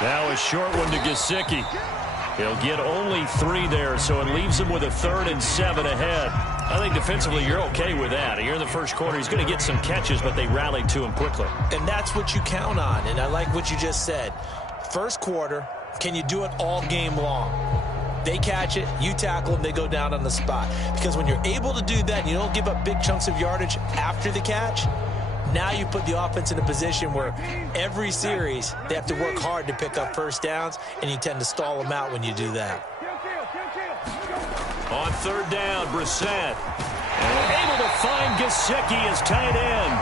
Now a short one to Gesicki. He'll get only 3 there, so it leaves him with a 3rd and 7 ahead. I think defensively you're okay with that. Here in the first quarter, he's going to get some catches, but they rallied to him quickly. And that's what you count on, and I like what you just said. First quarter, can you do it all game long? They catch it, you tackle them, they go down on the spot. Because when you're able to do that, and you don't give up big chunks of yardage after the catch, now you put the offense in a position where every series they have to work hard to pick up first downs, and you tend to stall them out when you do that. On 3rd down, Brissett. Able to find Gesicki as tight end.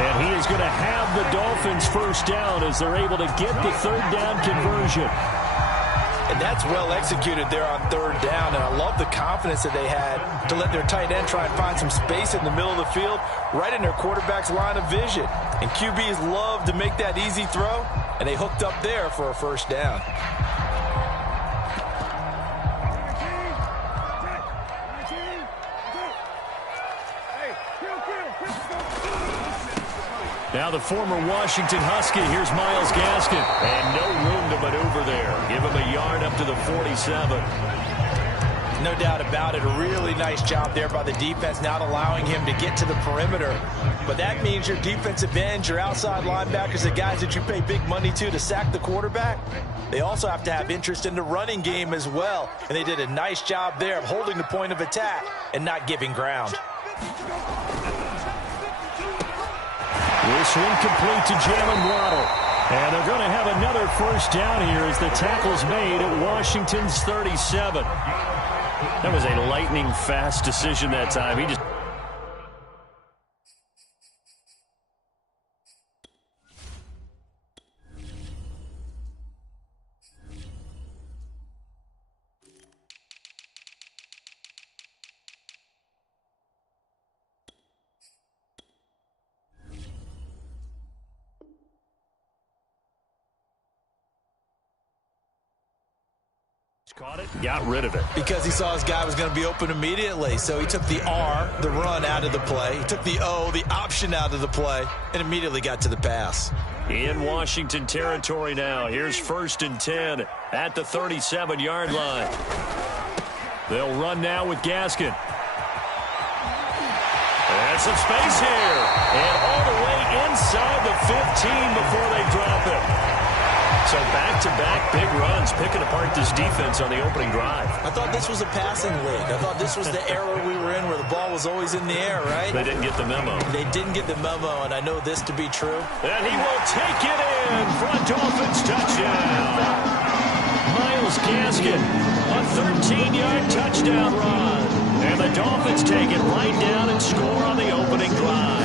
And he is going to have the Dolphins first down as they're able to get the 3rd down conversion. And that's well executed there on 3rd down, and I love the confidence that they had to let their tight end try and find some space in the middle of the field, right in their quarterback's line of vision. And QBs love to make that easy throw, and they hooked up there for a first down. Now the former Washington Husky, here's Myles Gaskin. And no room to maneuver there. Give him a yard up to the 47. No doubt about it. A really nice job there by the defense, not allowing him to get to the perimeter. But that means your defensive ends, your outside linebackers, the guys that you pay big money to sack the quarterback, they also have to have interest in the running game as well. And they did a nice job there of holding the point of attack and not giving ground. This one complete to Jalen Waddle. And they're going to have another first down here as the tackle's made at Washington's 37. That was a lightning-fast decision that time. He just... Caught it, got rid of it. Because he saw his guy was going to be open immediately. So he took the R, the run, out of the play. He took the O, the option, out of the play, and immediately got to the pass. In Washington territory now. Here's 1st and 10 at the 37-yard line. They'll run now with Gaskin. And some space here. And all the way inside the 15 before they drop it. So back-to-back big runs, picking apart this defense on the opening drive. I thought this was a passing league. I thought this was the era we were in where the ball was always in the air, right? They didn't get the memo. They didn't get the memo, and I know this to be true. And he will take it in for a Dolphins touchdown. Myles Gaskin, a 13-yard touchdown run. And the Dolphins take it right down and score on the opening drive.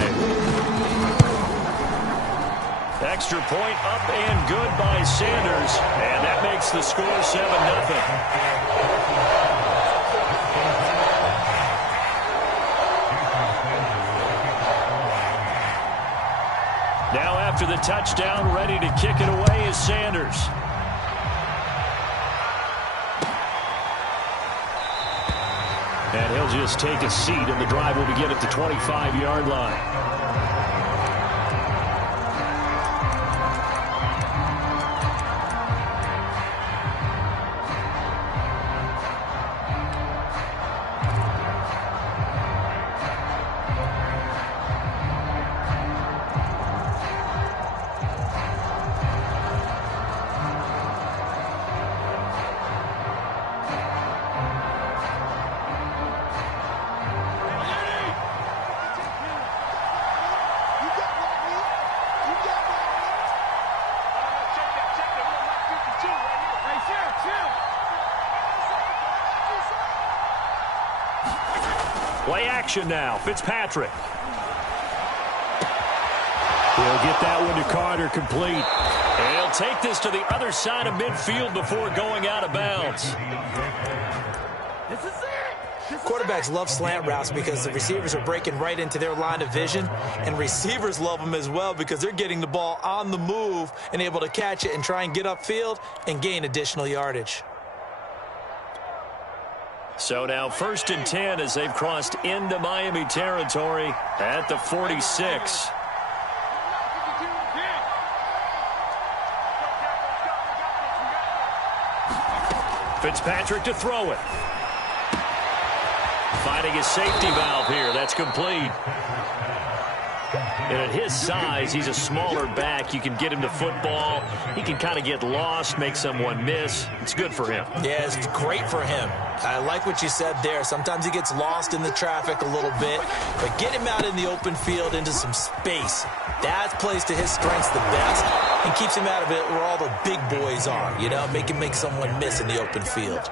Extra point up and good by Sanders. And that makes the score 7-0. Now after the touchdown, ready to kick it away is Sanders. And he'll just take a seat, and the drive will begin at the 25-yard line. Play action now. Fitzpatrick. He'll get that one to Carter, complete. And he'll take this to the other side of midfield before going out of bounds. This is it. Quarterbacks love slant routes because the receivers are breaking right into their line of vision, and receivers love them as well because they're getting the ball on the move and able to catch it and try and get upfield and gain additional yardage. So now 1st and 10 as they've crossed into Miami territory at the 46. Fitzpatrick to throw it. Finding his safety valve here. That's complete. And at his size, he's a smaller back. You can get him to football. He can kind of get lost, make someone miss. It's good for him. Yeah, it's great for him. I like what you said there. Sometimes he gets lost in the traffic a little bit, but get him out in the open field into some space. That plays to his strengths the best and keeps him out of it where all the big boys are. You know, make him make someone miss in the open field.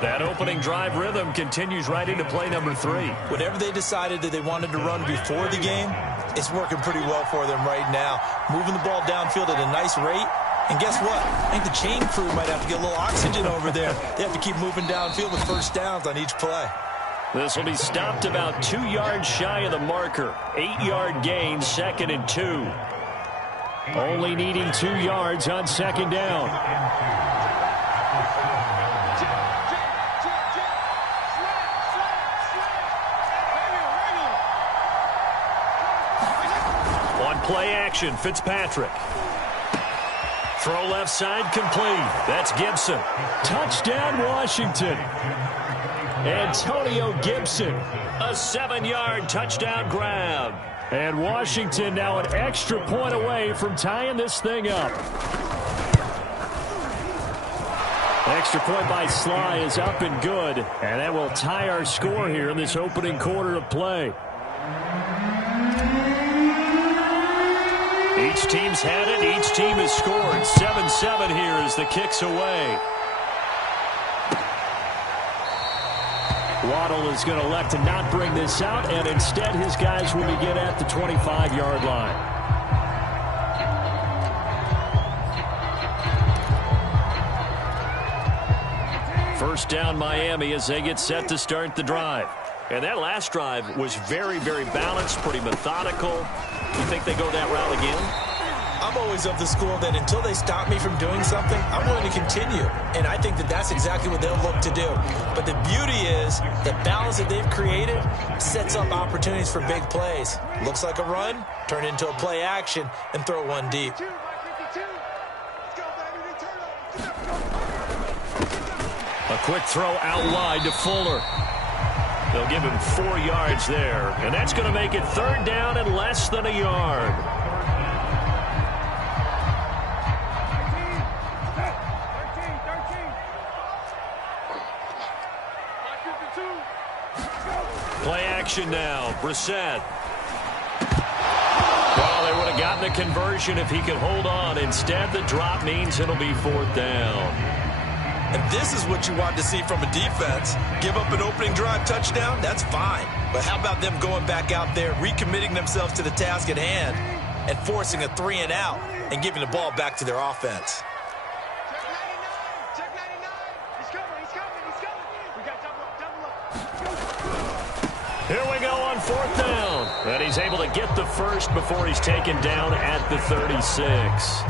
That opening drive rhythm continues right into play number 3. Whatever they decided that they wanted to run before the game, it's working pretty well for them right now. Moving the ball downfield at a nice rate. And guess what? I think the chain crew might have to get a little oxygen over there. They have to keep moving downfield with first downs on each play. This will be stopped about 2 yards shy of the marker. 8-yard gain, 2nd and 2. Only needing 2 yards on 2nd down. Play action, Fitzpatrick. Throw left side complete. That's Gibson. Touchdown, Washington. Antonio Gibson. A 7-yard touchdown grab. And Washington now an extra point away from tying this thing up. Extra point by Sly is up and good. And that will tie our score here in this opening quarter of play. Each team's had it. Each team has scored. 7-7 here as the kick's away. Waddle is going to elect to not bring this out, and instead his guys will begin at the 25-yard line. First down Miami as they get set to start the drive. And that last drive was very, very balanced, pretty methodical. You think they go that route again? I'm always of the school that until they stop me from doing something, I'm willing to continue. And I think that that's exactly what they'll look to do. But the beauty is the balance that they've created sets up opportunities for big plays. Looks like a run, turn into a play action, and throw one deep. A quick throw out wide to Fuller. They'll give him 4 yards there, and that's going to make it 3rd down and less than a yard. Play action now. Brissett. Well, they would have gotten the conversion if he could hold on. Instead, the drop means it'll be 4th down. And this is what you want to see from a defense. Give up an opening drive touchdown, that's fine. But how about them going back out there, recommitting themselves to the task at hand, and forcing a 3-and-out and giving the ball back to their offense? Check 99. He's coming. We got double up. Here we go on 4th down. And he's able to get the first before he's taken down at the 36.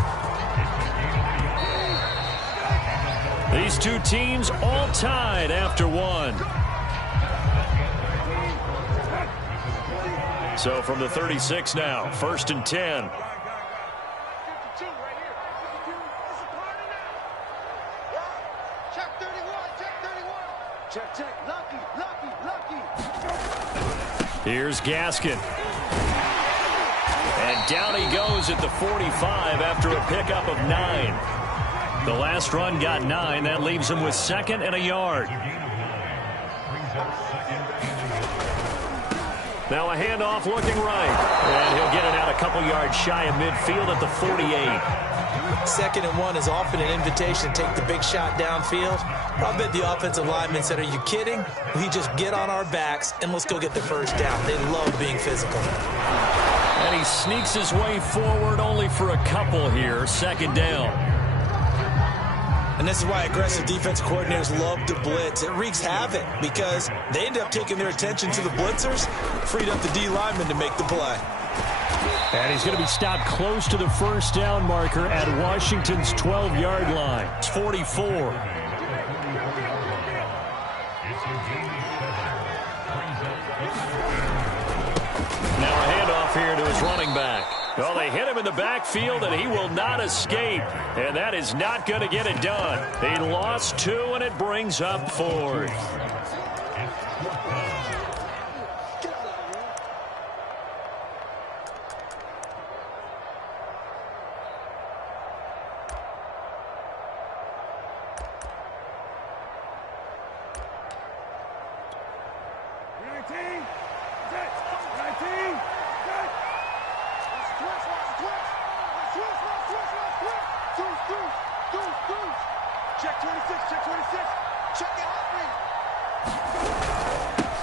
These two teams all tied after one. So from the 36 now, 1st and 10. Check. Lucky. Here's Gaskin. And down he goes at the 45 after a pickup of 9. The last run got 9. That leaves him with 2nd and a yard. Now a handoff looking right. And he'll get it out a couple yards shy of midfield at the 48. 2nd and 1 is often an invitation to take the big shot downfield. I bet the offensive lineman said, are you kidding? We just get on our backs and let's go get the first down. They love being physical. And he sneaks his way forward only for a couple here. 2nd down. And this is why aggressive defensive coordinators love to blitz. It wreaks havoc because they end up taking their attention to the blitzers, freed up the D lineman to make the play. And he's going to be stopped close to the first down marker at Washington's 12-yard line. It's 44. Now a handoff here to his running back. Well, they hit him in the backfield, and he will not escape. And that is not going to get it done. He lost 2, and it brings up 4th.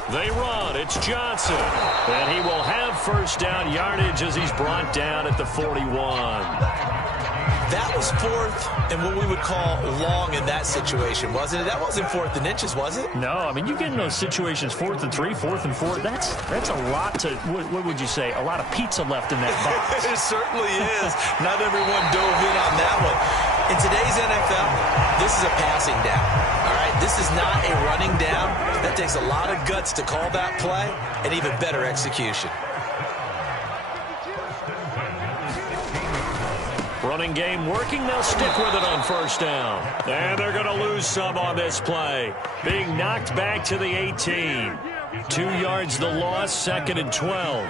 They run. It's Johnson. And he will have first down yardage as he's brought down at the 41. That was 4th and what we would call long in that situation, wasn't it? That wasn't 4th and inches, was it? No, I mean, you get in those situations 4th and 3, 4th and 4. That's a lot to, what would you say, a lot of pizza left in that box. It certainly is. Not everyone dove in on that one. In today's NFL, this is a passing down. All right, this is not a running down. That takes a lot of guts to call that play and even better execution. Running game working. They'll stick with it on first down. And they're going to lose some on this play. Being knocked back to the 18. 2 yards the loss, 2nd and 12.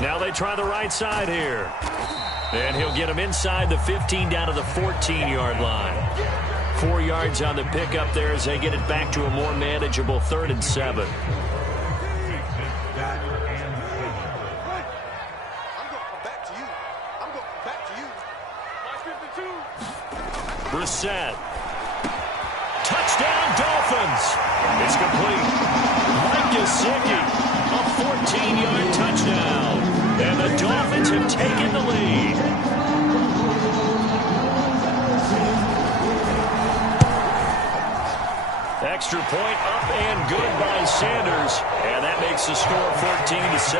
Now they try the right side here. And he'll get him inside the 15 down to the 14-yard line. 4 yards on the pickup there as they get it back to a more manageable 3rd and 7. Brissett. Touchdown, Dolphins. It's complete. Mike Gesicki, a 14-yard touchdown. And the Dolphins have taken the lead. Extra point up and good by Sanders. And that makes the score 14-7.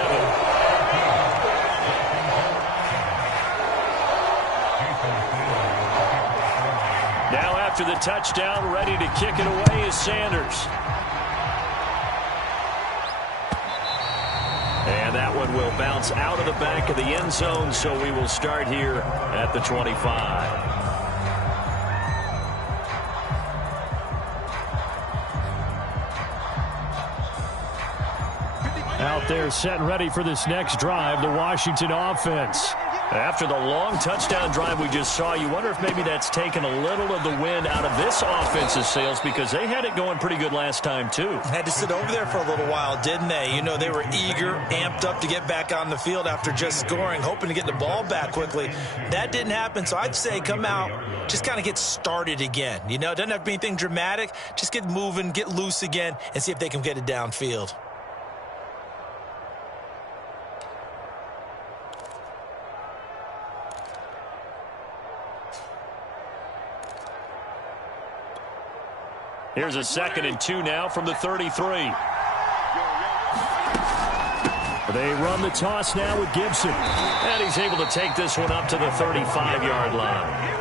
Now after the touchdown, ready to kick it away is Sanders. And that one will bounce out of the back of the end zone, so we will start here at the 25. Out there set and ready for this next drive, the Washington offense. After the long touchdown drive we just saw, you wonder if maybe that's taken a little of the wind out of this offense's sails because they had it going pretty good last time, too. Had to sit over there for a little while, didn't they? You know, they were eager, amped up to get back on the field after just scoring, hoping to get the ball back quickly. That didn't happen, so I'd say come out, just kind of get started again. You know, it doesn't have to be anything dramatic. Just get moving, get loose again, and see if they can get it downfield. Here's a 2nd and 2 now from the 33. They run the toss now with Gibson. And he's able to take this one up to the 35-yard line.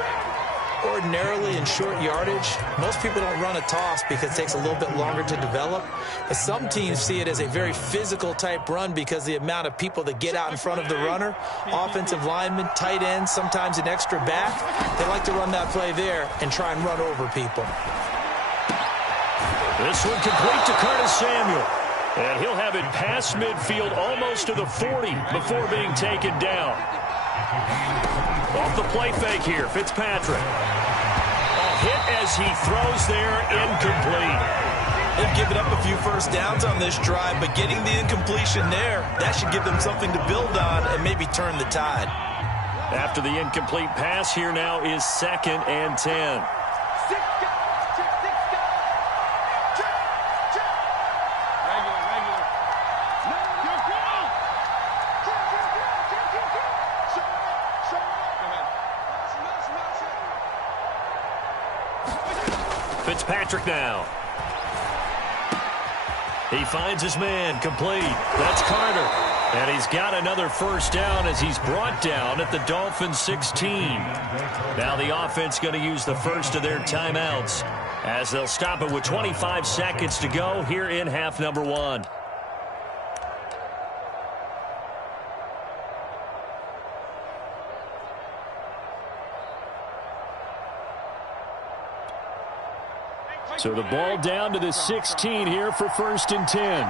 Ordinarily in short yardage, most people don't run a toss because it takes a little bit longer to develop. But some teams see it as a very physical type run because the amount of people that get out in front of the runner, offensive linemen, tight ends, sometimes an extra back, they like to run that play there and try and run over people. This one complete to Curtis Samuel. And he'll have it past midfield almost to the 40 before being taken down. Off the play fake here, Fitzpatrick. A hit as he throws there, incomplete. They've given up a few first downs on this drive, but getting the incompletion there, that should give them something to build on and maybe turn the tide. After the incomplete pass, here now is 2nd and 10. Fitzpatrick now. He finds his man, complete. That's Carter. And he's got another first down as he's brought down at the Dolphins 16. Now the offense going to use the first of their timeouts as they'll stop it with 25 seconds to go here in half number one. So the ball down to the 16 here for 1st and 10.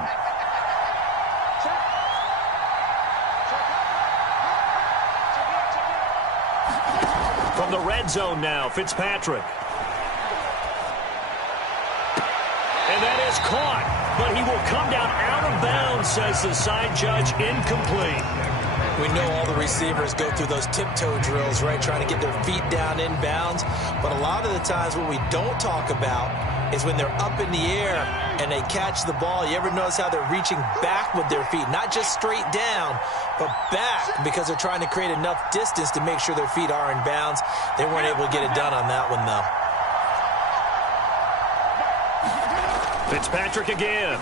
From the red zone now, Fitzpatrick. And that is caught, but he will come down out of bounds, says the side judge, incomplete. We know all the receivers go through those tiptoe drills, right, trying to get their feet down in bounds. But a lot of the times what we don't talk about is when they're up in the air and they catch the ball. You ever notice how they're reaching back with their feet? Not just straight down, but back, because they're trying to create enough distance to make sure their feet are in bounds. They weren't able to get it done on that one, though. Fitzpatrick again.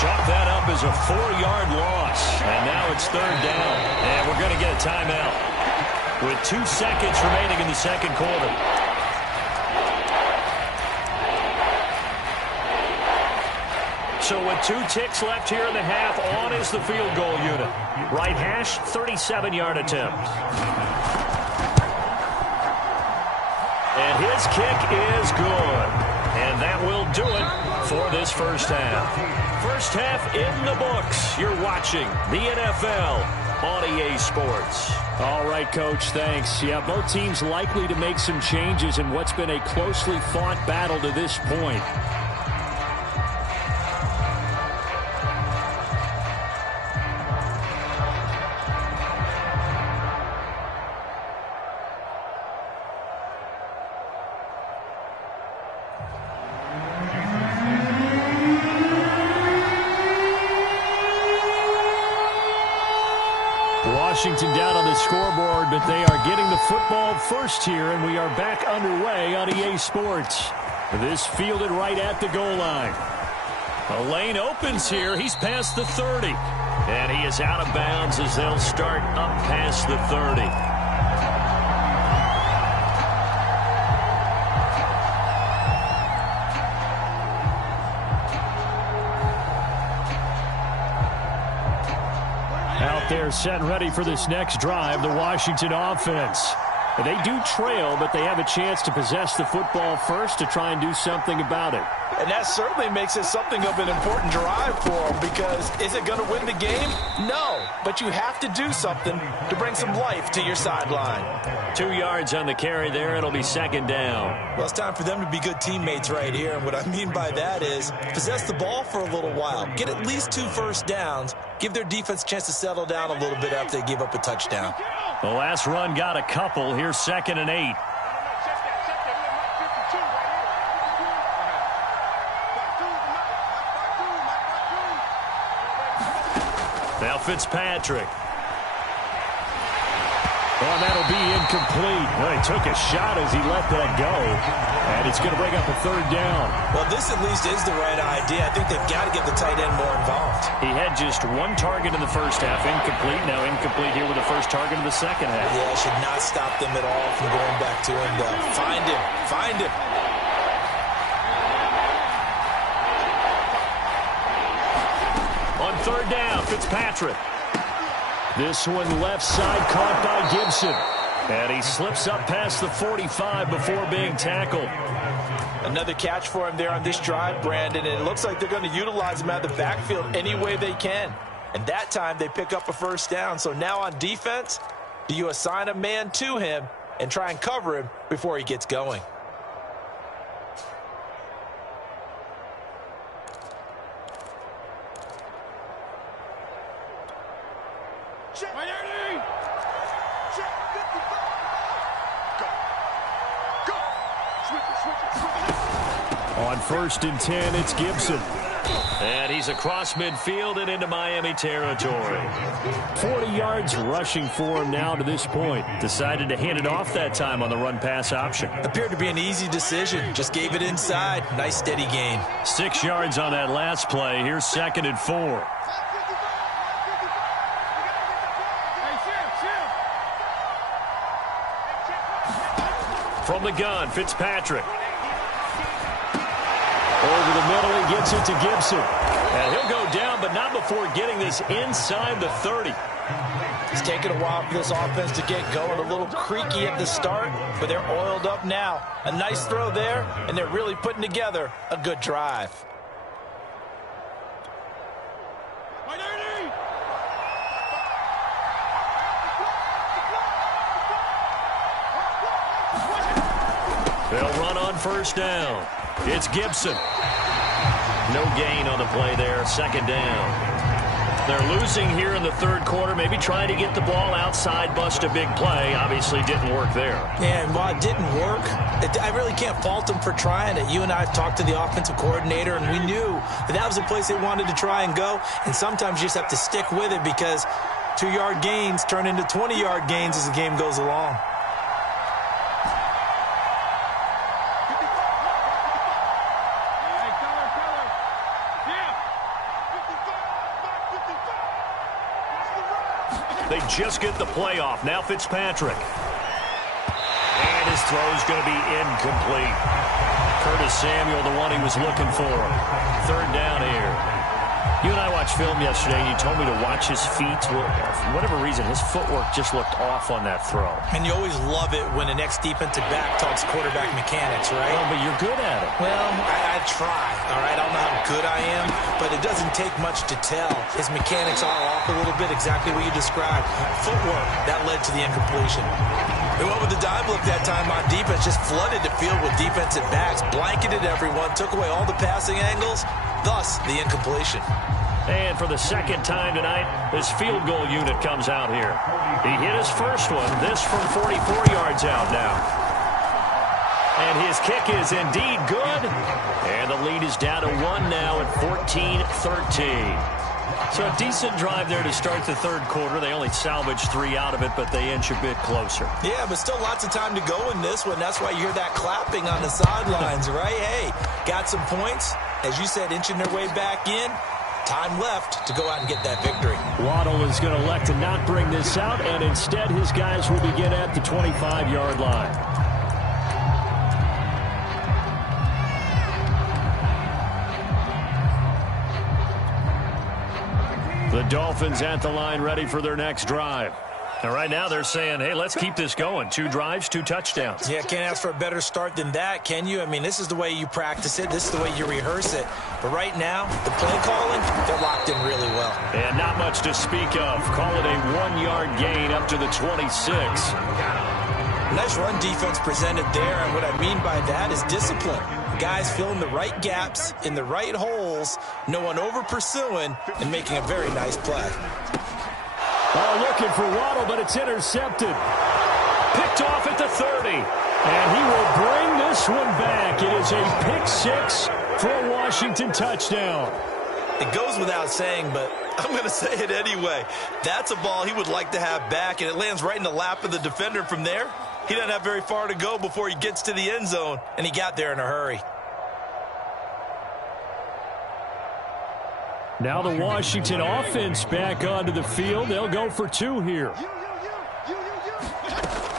Chalk that up as a 4-yard loss. And now it's 3rd down. And we're going to get a timeout with 2 seconds remaining in the second quarter. So with 2 ticks left here in the half, on is the field goal unit. Right hash, 37-yard attempt. And his kick is good. And that will do it for this first half. First half in the books. You're watching the NFL on EA Sports. All right, Coach, thanks. Yeah, both teams likely to make some changes in what's been a closely fought battle to this point. Washington down on the scoreboard, but they are getting the football first here, and we are back underway on EA Sports. This fielded right at the goal line. A lane opens here. He's past the 30. And he is out of bounds as they'll start up past the 30. Out there set and ready for this next drive, the Washington offense. They do trail, but they have a chance to possess the football first to try and do something about it. And that certainly makes it something of an important drive for them, because is it going to win the game? No, but you have to do something to bring some life to your sideline. 2 yards on the carry there. It'll be 2nd down. Well, it's time for them to be good teammates right here, and what I mean by that is possess the ball for a little while, get at least 2 first downs, give their defense a chance to settle down a little bit after they give up a touchdown. The last run got a couple. Here's 2nd and 8. Now Fitzpatrick. Oh, that'll be incomplete. Well, he took a shot as he let that go. And it's going to bring up a 3rd down. Well, this at least is the right idea. I think they've got to get the tight end more involved. He had just 1 target in the first half. Incomplete. Now incomplete here with the first target in the second half. Yeah, it should not stop them at all from going back to him. Find him. Find him. On 3rd down, Fitzpatrick. This one left side caught by Gibson. And he slips up past the 45 before being tackled. Another catch for him there on this drive, Brandon. And it looks like they're going to utilize him out of the backfield any way they can. And that time they pick up a first down. So now on defense, do you assign a man to him and try and cover him before he gets going? On 1st and 10, it's Gibson. And he's across midfield and into Miami territory. 40 yards rushing for him now to this point. Decided to hand it off that time on the run-pass option. Appeared to be an easy decision. Just gave it inside. Nice steady gain. 6 yards on that last play. Here's 2nd and 4. From the gun, Fitzpatrick. Over the middle, he gets it to Gibson. And he'll go down, but not before getting this inside the 30. It's taken a while for this offense to get going. A little creaky at the start, but they're oiled up now. A nice throw there, and they're really putting together a good drive. They'll run on first down. It's Gibson. No gain on the play there. Second down. They're losing here in the third quarter, maybe trying to get the ball outside, bust a big play. Obviously didn't work there. Yeah, and while it didn't work, I really can't fault them for trying it. You and I have talked to the offensive coordinator, and we knew that was a place they wanted to try and go. And sometimes you just have to stick with it because 2-yard gains turn into 20-yard gains as the game goes along. They just get the play off. Now Fitzpatrick. And his throw's going to be incomplete. Curtis Samuel, the one he was looking for. Third down here. You and I watched film yesterday, and you told me to watch his feet. For whatever reason, his footwork just looked off on that throw. And you always love it when the next defensive back talks quarterback mechanics, right? Well, but you're good at it. Well, I try, all right? I don't know how good I am, but it doesn't take much to tell. His mechanics are off a little bit, exactly what you described. Footwork, that led to the incompletion. They went with the dime look that time on defense, just flooded the field with defensive backs, blanketed everyone, took away all the passing angles, thus the incompletion. And for the second time tonight, his field goal unit comes out here. He hit his first one, this from 44 yards out now. And his kick is indeed good. And the lead is down to 1 now at 14-13. So a decent drive there to start the third quarter. They only salvaged 3 out of it, but they inch a bit closer. Yeah, but still lots of time to go in this one. That's why you hear that clapping on the sidelines, right? Hey, got some points. As you said, inching their way back in. Time left to go out and get that victory. Waddle is going to elect to not bring this out, and instead his guys will begin at the 25-yard line. The Dolphins at the line ready for their next drive. And right now they're saying, hey, let's keep this going. 2 drives, 2 touchdowns. Yeah, can't ask for a better start than that, can you? I mean, this is the way you practice it. This is the way you rehearse it. But right now, the play calling, they're locked in really well. And not much to speak of. Call it a 1-yard gain up to the 26. Nice run defense presented there, and what I mean by that is discipline. Guys filling the right gaps in the right holes, no one over-pursuing, and making a very nice play. Oh, looking for Waddle, but it's intercepted. Picked off at the 30. And he will bring this one back. It is a pick-6 for a Washington touchdown. It goes without saying, but I'm going to say it anyway. That's a ball he would like to have back, and it lands right in the lap of the defender from there. He doesn't have very far to go before he gets to the end zone, and he got there in a hurry. Now the Washington offense back onto the field. They'll go for 2 here.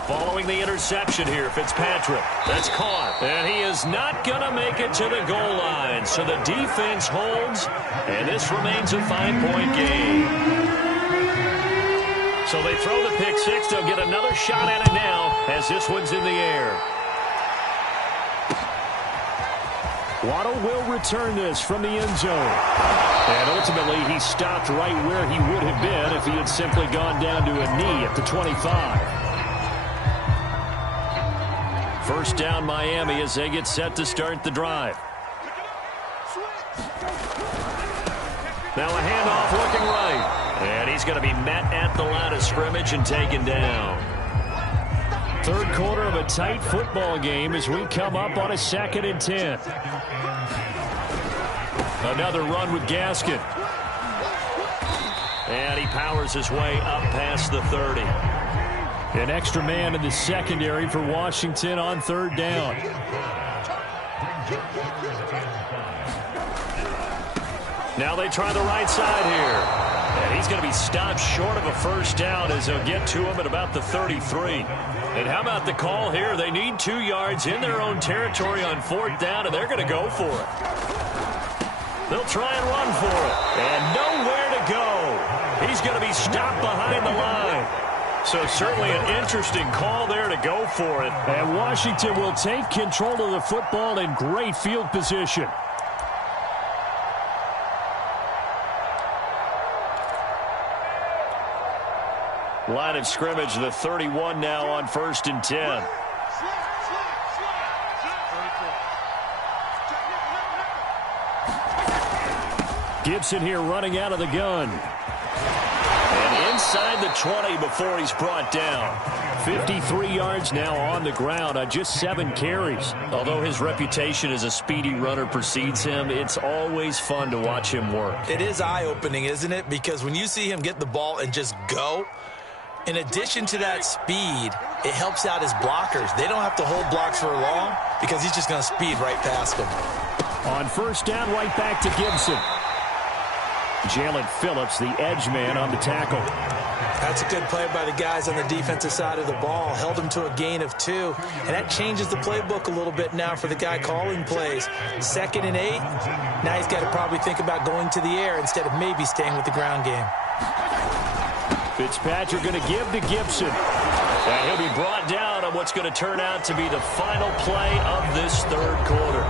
Following the interception here, Fitzpatrick. That's caught. And he is not going to make it to the goal line. So the defense holds, and this remains a 5-point game. So they throw the pick-6. They'll get another shot at it now as this one's in the air. Waddle will return this from the end zone. And ultimately, he stopped right where he would have been if he had simply gone down to a knee at the 25. First down, Miami, as they get set to start the drive. Now a handoff looking right. And he's going to be met at the line of scrimmage and taken down. Third quarter of a tight football game as we come up on a 2nd and 10. Another run with Gaskin. And he powers his way up past the 30. An extra man in the secondary for Washington on 3rd down. Now they try the right side here. And he's going to be stopped short of a first down as they'll get to him at about the 33. And how about the call here? They need 2 yards in their own territory on 4th down, and they're going to go for it. They'll try and run for it. And nowhere to go. He's going to be stopped behind the line. So certainly an interesting call there to go for it. And Washington will take control of the football in great field position. Line of scrimmage, the 31 now on 1st and 10. Gibson here running out of the gun. And inside the 20 before he's brought down. 53 yards now on the ground on just 7 carries. Although his reputation as a speedy runner precedes him, it's always fun to watch him work. It is eye-opening, isn't it? Because when you see him get the ball and just go, in addition to that speed, it helps out his blockers. They don't have to hold blocks for long because he's just going to speed right past them. On 1st down, right back to Gibson. Jalen Phillips, the edge man on the tackle. That's a good play by the guys on the defensive side of the ball. Held him to a gain of 2. And that changes the playbook a little bit now for the guy calling plays. 2nd and 8. Now he's got to probably think about going to the air instead of maybe staying with the ground game. Fitzpatrick going to give to Gibson. And he'll be brought down on what's going to turn out to be the final play of this 3rd quarter.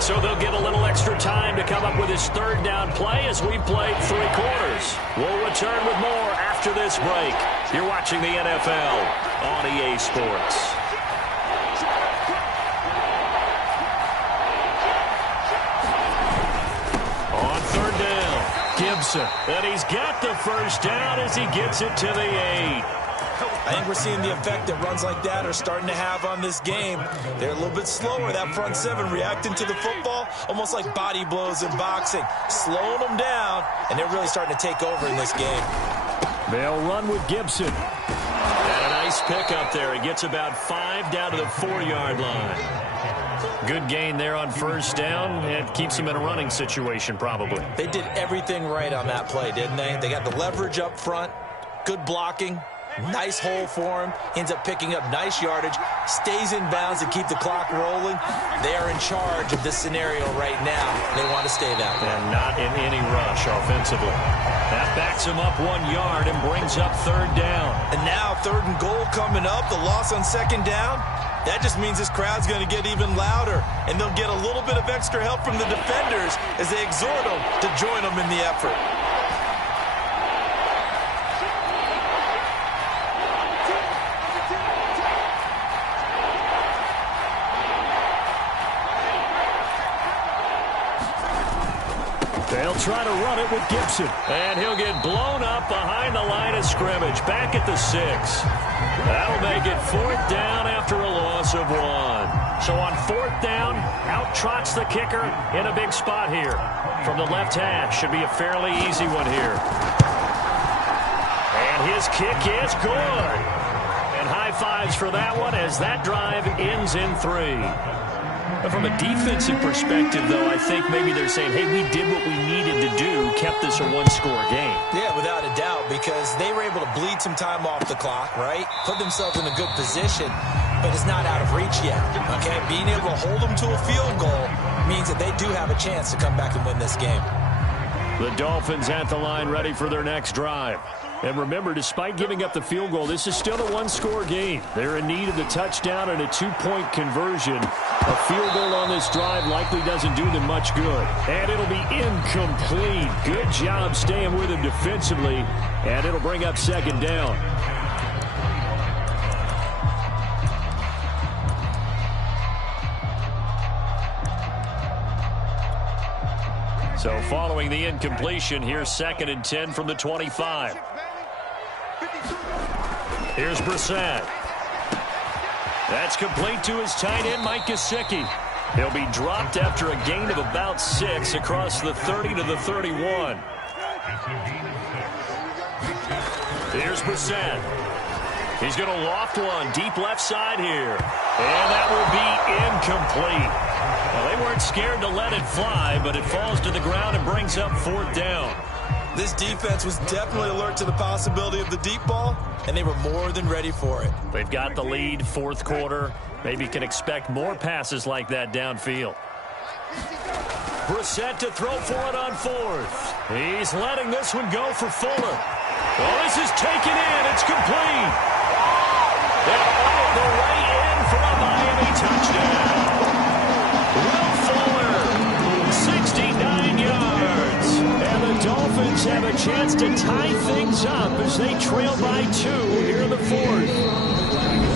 So they'll get a little extra time to come up with his 3rd down play as we played 3 quarters. We'll return with more after this break. You're watching the NFL on EA Sports. On 3rd down, Gibson. And he's got the 1st down as he gets it to the 8. I think we're seeing the effect that runs like that are starting to have on this game. They're a little bit slower, that front 7 reacting to the football, almost like body blows in boxing, slowing them down, and they're really starting to take over in this game. They'll run with Gibson. And a nice pickup there. He gets about 5 down to the 4-yard line. Good gain there on 1st down. It keeps him in a running situation probably. They did everything right on that play, didn't they? They got the leverage up front, good blocking. Nice hole for him. Ends up picking up nice yardage. Stays in bounds to keep the clock rolling. They are in charge of this scenario right now. They want to stay that way. And not in any rush offensively. That backs him up 1 yard and brings up 3rd down. And now 3rd and goal coming up. The loss on 2nd down. That just means this crowd's going to get even louder. And they'll get a little bit of extra help from the defenders as they exhort them to join them in the effort. They'll try to run it with Gibson. And he'll get blown up behind the line of scrimmage. Back at the 6. That'll make it 4th down after a loss of 1. So on 4th down, out trots the kicker in a big spot here. From the left hash, should be a fairly easy one here. And his kick is good. And high fives for that one as that drive ends in 3. But from a defensive perspective, though, I think maybe they're saying, hey, we did what we needed to do, kept this a 1-score game. Yeah, without a doubt, because they were able to bleed some time off the clock, right? Put themselves in a good position, but it's not out of reach yet, okay? Being able to hold them to a field goal means that they do have a chance to come back and win this game. The Dolphins at the line ready for their next drive. And remember, despite giving up the field goal, this is still a 1-score game. They're in need of the touchdown and a 2-point conversion. A field goal on this drive likely doesn't do them much good. And it'll be incomplete. Good job staying with him defensively. And it'll bring up 2nd down. So following the incompletion, here's 2nd and 10 from the 25. Here's Brissett. That's complete to his tight end, Mike Gesicki. He'll be dropped after a gain of about 6 across the 30 to the 31. Here's Brissett. He's going to loft one deep left side here. And that will be incomplete. Well, they weren't scared to let it fly, but it falls to the ground and brings up 4th down. This defense was definitely alert to the possibility of the deep ball, and they were more than ready for it. They've got the lead, fourth quarter. Maybe can expect more passes like that downfield. Brissett to throw for it on fourth. He's letting this one go for Fuller. Well, this is taken in. It's complete. They're all the way in for a Miami touchdown. Will Fuller, 69 yards. And the Dolphins have a chance to tie things up as they trail by 2 here in the fourth.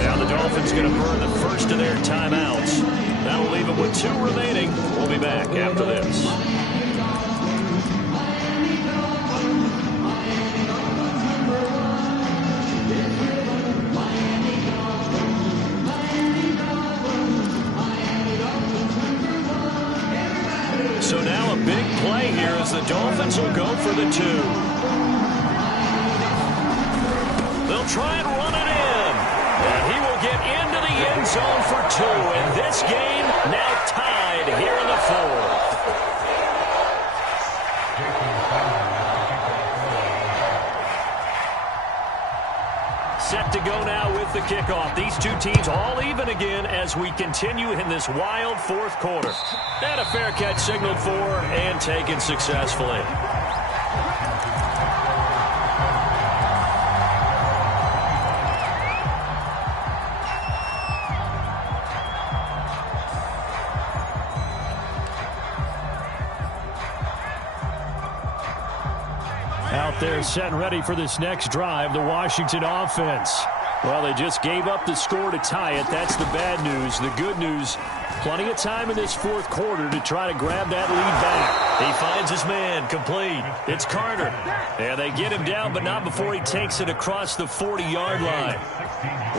Now the Dolphins going to burn the first of their timeouts. That'll leave them with 2 remaining. We'll be back after this. So now a big play here as the Dolphins will go for the 2. They'll try and run it in. And he will get into the end zone for 2. And this game now tied here in the fourth. Set to go now with the kickoff. These 2 teams all even again as we continue in this wild fourth quarter. And a fair catch signaled for and taken successfully. Out there set and ready for this next drive, the Washington offense. Well, they just gave up the score to tie it. That's the bad news. The good news, plenty of time in this fourth quarter to try to grab that lead back. He finds his man, complete. It's Carter. And they get him down, but not before he takes it across the 40-yard line.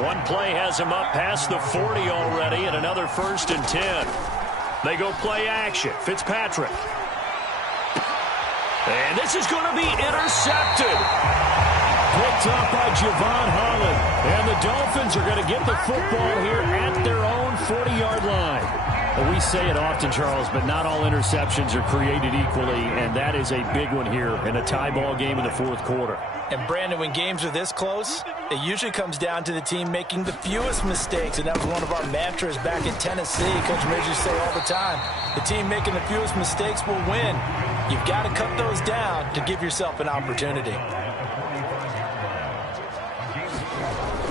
One play has him up past the 40 already, and another 1st and 10. They go play action. Fitzpatrick. And this is going to be intercepted. Picked up by Javon Holland. And the Dolphins are going to get the football here at their own 40-yard line. Well, we say it often, Charles, but not all interceptions are created equally, and that is a big one here in a tie ball game in the fourth quarter. And, Brandon, when games are this close, it usually comes down to the team making the fewest mistakes, and that was one of our mantras back in Tennessee. Coach Major say all the time, the team making the fewest mistakes will win. You've got to cut those down to give yourself an opportunity.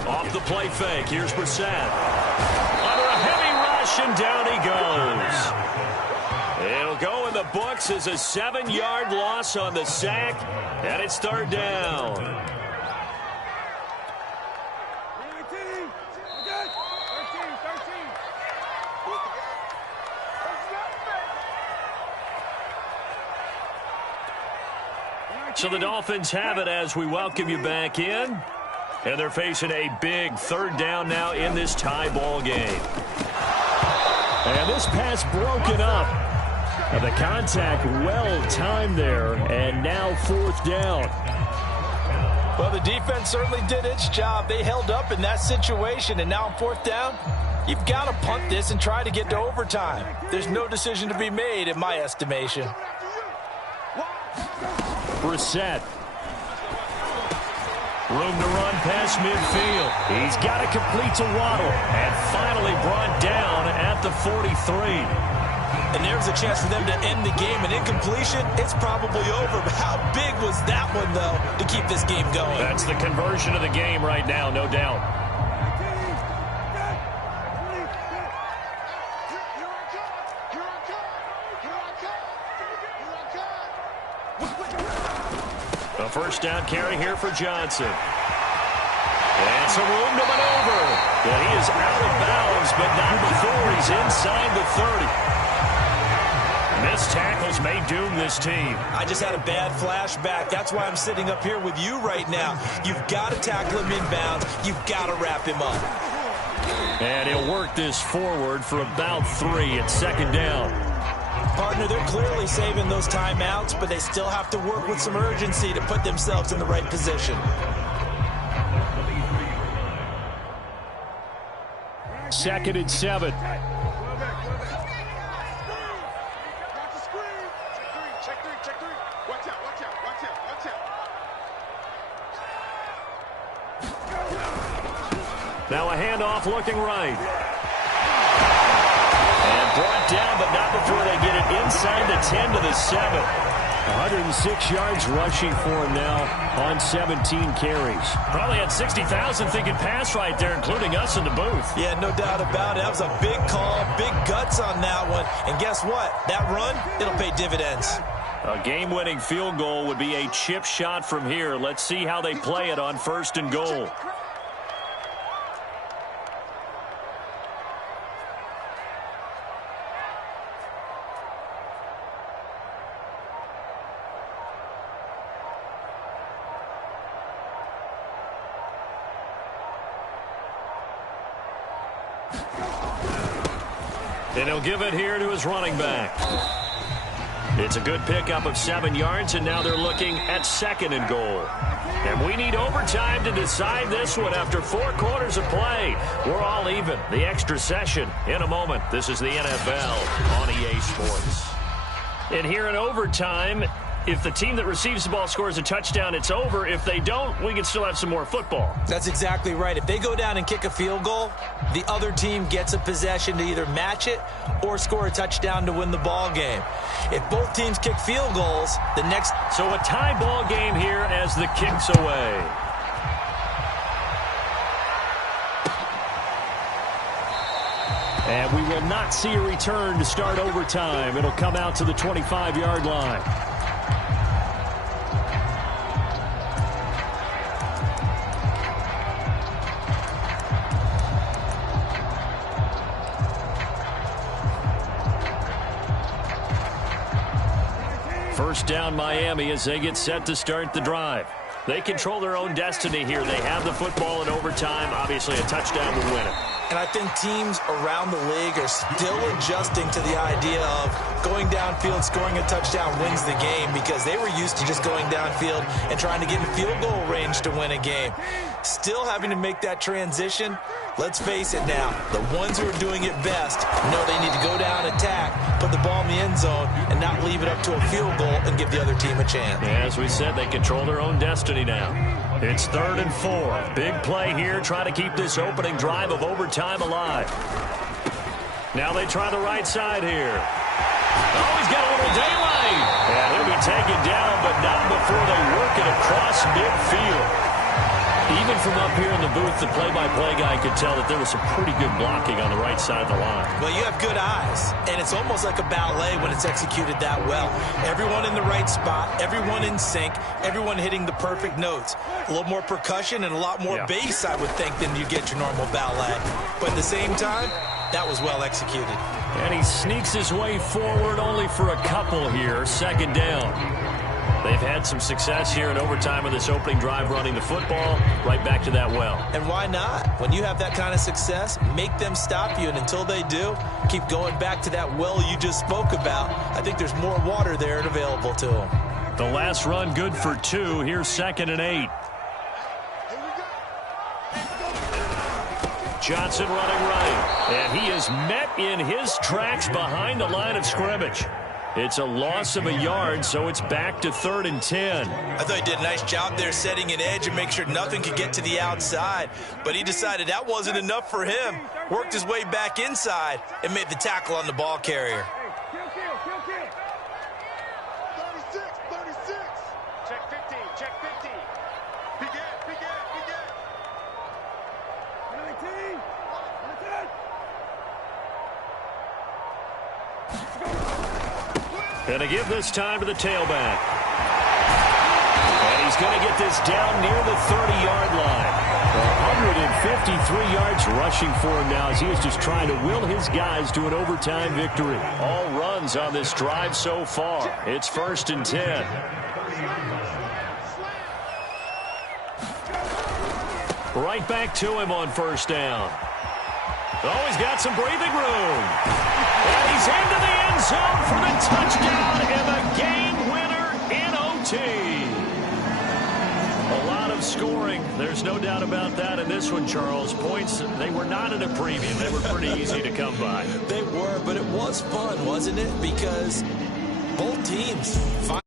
Off the play fake, here's Brissett. Under a heavy rush, and down he goes. It'll go in the books as a 7-yard loss on the sack, and it's 3rd down. So the Dolphins have it as we welcome you back in. And they're facing a big 3rd down now in this tie ball game. And this pass broken up. And the contact well timed there. And now 4th down. Well, the defense certainly did its job. They held up in that situation. And now on 4th down, you've got to punt this and try to get to overtime. There's no decision to be made in my estimation. Brissett. Room to run past midfield. He's got it complete to Waddle. And finally brought down at the 43. And there's a chance for them to end the game. An incompletion, it's probably over. But how big was that one, though, to keep this game going? That's the conversion of the game right now, no doubt. A 1st down carry here for Johnson. And some room to maneuver. And he is out of bounds, but not before he's inside the 30. Missed tackles may doom this team. I just had a bad flashback. That's why I'm sitting up here with you right now. You've got to tackle him inbounds. You've got to wrap him up. And he'll work this forward for about 3 at 2nd down. Partner, they're clearly saving those timeouts, but they still have to work with some urgency to put themselves in the right position. 2nd and 7. Check three, check three. Watch out, watch out, watch out, watch out. Now a handoff looking right. And brought down, but not before they get it inside the 10 to the 7. 106 yards rushing for him now on 17 carries. Probably had 60,000 thinking pass right there, including us in the booth. Yeah, no doubt about it. That was a big call, big guts on that one. And guess what? That run, it'll pay dividends. A game-winning field goal would be a chip shot from here. Let's see how they play it on 1st and goal. And he'll give it here to his running back. It's a good pickup of 7 yards, and now they're looking at 2nd and goal. And we need overtime to decide this one after 4 quarters of play. We're all even. The extra session in a moment. This is the NFL on EA Sports. And here in overtime, if the team that receives the ball scores a touchdown, it's over. If they don't, we can still have some more football. That's exactly right. If they go down and kick a field goal, the other team gets a possession to either match it or score a touchdown to win the ball game. If both teams kick field goals, the next... So a tie ball game here as the kick's away. And we will not see a return to start overtime. It'll come out to the 25-yard line. First down Miami as they get set to start the drive. They control their own destiny here. They have the football in overtime. Obviously, a touchdown would win it. And I think teams around the league are still adjusting to the idea of going downfield, scoring a touchdown wins the game, because they were used to just going downfield and trying to get in field goal range to win a game. Still having to make that transition. Let's face it now, the ones who are doing it best know they need to go down, attack, put the ball in the end zone, and not leave it up to a field goal and give the other team a chance. As we said, they control their own destiny now. It's 3rd and 4. Big play here, trying to keep this opening drive of overtime alive. Now they try the right side here. Oh, he's got a little daylight. And he'll be taken down, but not before they work it across midfield. Even from up here in the booth, the play-by-play guy could tell that there was some pretty good blocking on the right side of the line. Well, you have good eyes, and it's almost like a ballet when it's executed that well. Everyone in the right spot, everyone in sync, everyone hitting the perfect notes. A little more percussion and a lot more bass, I would think, than you get your normal ballet. But at the same time, that was well executed. And he sneaks his way forward only for a couple here. 2nd down. They've had some success here in overtime of this opening drive running the football right back to that well. And why not? When you have that kind of success, make them stop you. And until they do, keep going back to that well you just spoke about. I think there's more water there and available to them. The last run good for 2. Here's 2nd and 8. Johnson running right. And he is met in his tracks behind the line of scrimmage. It's a loss of a yard, so it's back to 3rd and 10. I thought he did a nice job there setting an edge and make sure nothing could get to the outside. But he decided that wasn't enough for him. Worked his way back inside and made the tackle on the ball carrier. 36, 36. Check 15, check 15. Begin. 19. 19. Going to give this time to the tailback. And he's going to get this down near the 30-yard line. 153 yards rushing for him now as he is just trying to will his guys to an overtime victory. All runs on this drive so far. It's 1st and 10. Right back to him on 1st down. Oh, he's got some breathing room. And he's into the end zone for the touchdown and the game winner in OT. A lot of scoring. There's no doubt about that in this one, Charles. Points, they were not in a premium. They were pretty easy to come by. They were, but it was fun, wasn't it? Because Both teams.